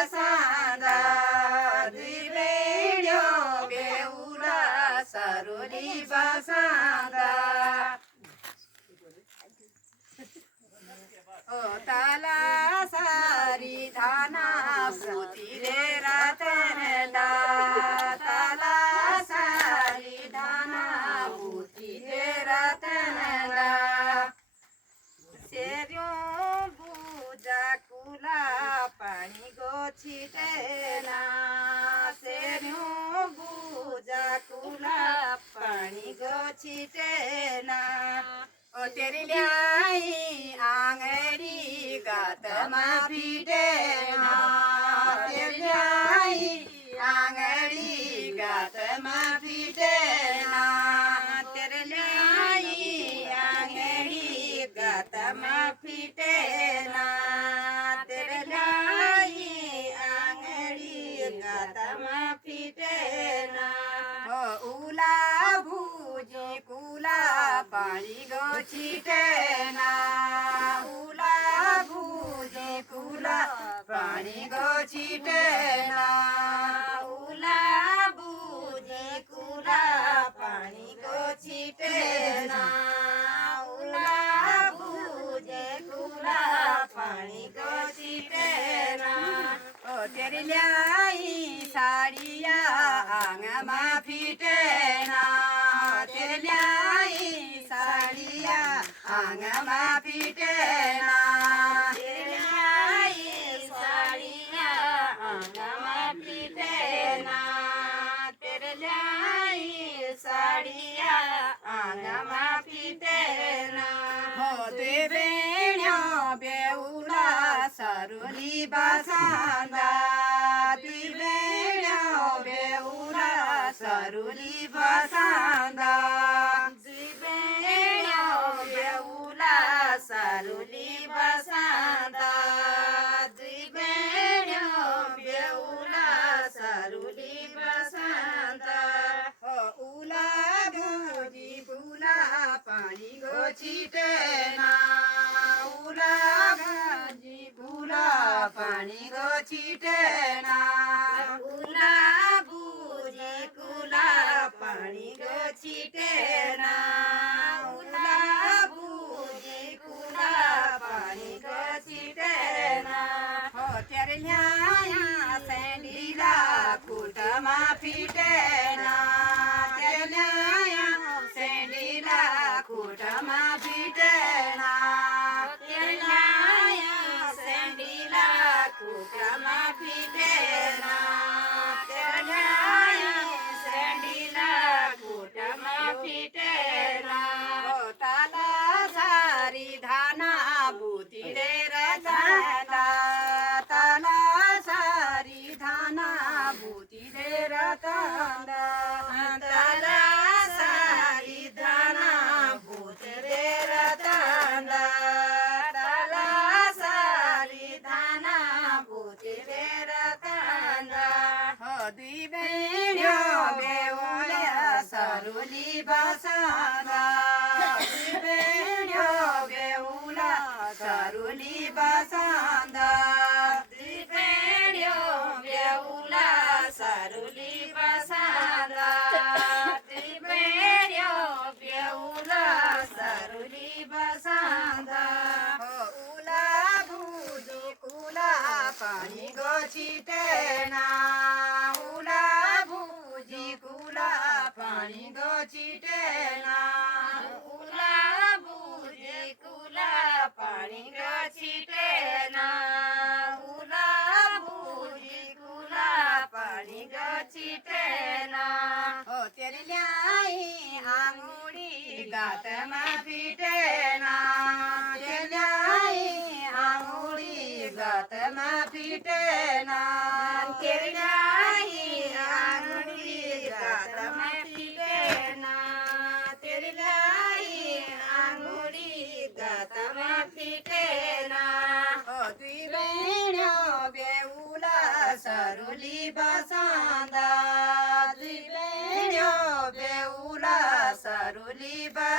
बसांदा दुई बेड्यो बेहुला सरुली बसांदा ओ ताला सारी धाना पुतीले रतनदा ताला सारी धाना पुतीले रतनदा सेर्यों बुजा कुला पानी गो छिटेना सेर्यों बुजा कुला पानी गो छिटेना ओ तेरी ल्याई आंगड़ी गातमा फिटेना तेरी ल्याई आंगड़ी गातमा फिटेना तेरी ल्याई आंगड़ी गातमा फिटेना तेरे ल्याई आंगड़ी गातमा फिटेना ओ उला भुजी कुला पानी गो छिटेना उला भुजी कुला पानी गो छिटेना उला भुजी कुला पानी गो छिटेना उला भुजी कुला पानी गो छिटेना ओ तेरी ल्याई साड़िया आंगमा फिटेना तेरी ल्याई साड़िया आंगमा फिटेना तेरी ल्याई साड़िया आंगमा फिटेना तेरे ल्याई साड़िया आंगमा फिटेना हो दे बेड्यो बेहुला सरुली बसांदा दुई बेड्यो बेहुला सरुली बसांदा दुई बेड्यो बेहुला सरुली बसांदा दुई बेड्यो बेहुला सरुली बसांदा ओ उला भुजी बुला पानी गो छिटेना उला भुजी बुला पानी गो छिटेना उला भुजी कुला पानी गो छिटेना उला भुजी कुला पानी गो छिटेना हो तेरे ल्याया सेंडीला कुटमा फिटेना तेरे ल्याया सेंडीला कुटमा फिटेना तेरे ल्याया सेंडीला कुटमा फिटेना तेरे ल्याया सेंडीला कुटमा फिटेना ओ ताला सारी धाना बुतीले रतनदा ताला सारी धाना बुतीले रतनदा ताला सारी धाना बुतीले रतनदा ताला सारी धाना बुतीले रतनदा हो दुई बेड्यो बेहुला सरुली बसांदा दुई बेड्यो बेहुला सरुली बसांदा दुई बेड्यो बेहुला सरुली बसांदा दुई बेड्यो बेहुला सरुली बसांदा हो उला भुजी कुला पानी गो छिटेना उला भुजी कुला पानी गो छिटेना उला भुजी कुला पानी गो छिटेना उला भुजी कुला पानी गो छिटेना ओ तेरी ल्याई आंगुड़ी गातमा फिटेना तेरी ल्याई आंगुड़ी गातमा फिटेना तेरी ल्याई आंगुड़ी गातमा फिटेना तेरी ल्याई आंगुड़ी गातमा फिटेना ओ दुई बेड्यो बेहुला सरुली बसांदा दुई बेड्यो बेहुला सरुली बसांदा